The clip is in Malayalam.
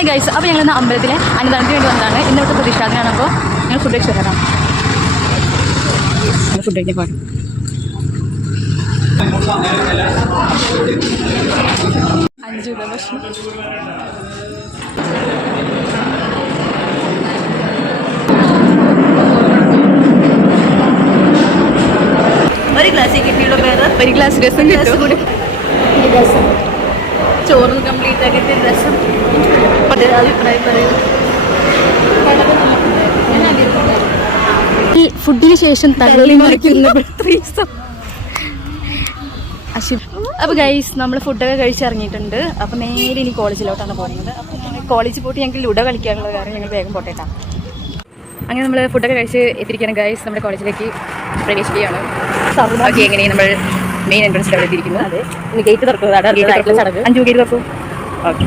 ഹായ് ഗൈസ്, അപ്പോൾ ഞങ്ങൾ അമ്പലത്തിലെ അന്നദാനത്തിന് വേണ്ടി വന്നതാണ്. ഇന്നത്തെ പ്രതിഷ്ഠാദിനാണ്. അപ്പോൾ ഞങ്ങൾ ഫുഡ് കഴിച്ചു തരാം. ഫുഡ് കഴിക്കാൻ പാടും. അഞ്ച് ഭക്ഷണം ഒരു ഗ്ലാസ് കിട്ടിയുള്ള പേര് ഒരു ഗ്ലാസ് രസം കിട്ടും. ചോറ് കംപ്ലീറ്റ് ആക്കിയിട്ട് രസം അഭിപ്രായം പറയൂ. ഫുഡിന് ശേഷം തള്ളി മറിക്കുന്ന അപ്പോൾ ഗൈസ് നമ്മൾ ഫുഡൊക്കെ കഴിച്ചിറങ്ങിയിട്ടുണ്ട്. അപ്പോൾ നേരെ ഇനി കോളേജിലോട്ടാണ് പോകുന്നത്. അപ്പോൾ കോളേജിൽ പോയിട്ട് ഞങ്ങൾക്ക് ലുഡോ കളിക്കാനുള്ള കാര്യം ഞങ്ങൾ വേഗം പോട്ടേക്കാം. അങ്ങനെ നമ്മൾ ഫുഡൊക്കെ കഴിച്ച് എത്തിയിരിക്കുകയാണ് ഗൈസ്. നമ്മുടെ കോളേജിലേക്ക് പ്രവേശിക്കുകയാണ്. ഓക്കെ, എങ്ങനെ നമ്മൾ മെയിൻ എൻട്രൻസിൽ അവിടെ എത്തിയിരിക്കുന്നു. അതെ, ഗേറ്റ് തുറക്കുന്നതാണ്. 5 ഗേറ്റ് തുറക്കും. ഓക്കെ.